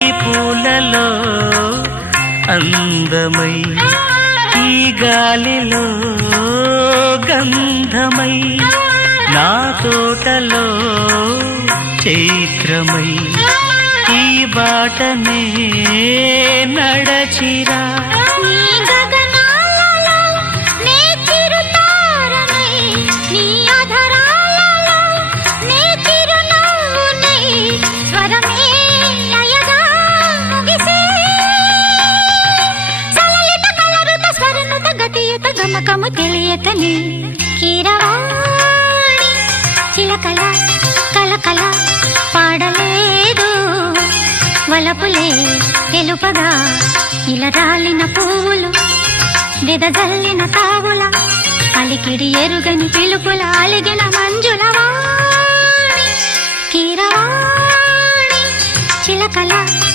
ఈ పూలలో అందమై ఈ గాలిలో గంధమై నా తోటలో చైత్రమై ఈ బాటనే నడచిరా గమకము తెలియకని కీరవాణి చిలకల కలకల పాడలేదు వలపులే తెలుపగా ఇలా రాలిన పువ్వులు వెదజల్లిన తావుల అలికిడి ఎరుగని పిలుపుల అలిగిన మంజుల వాణి కీరవాణి చిలకల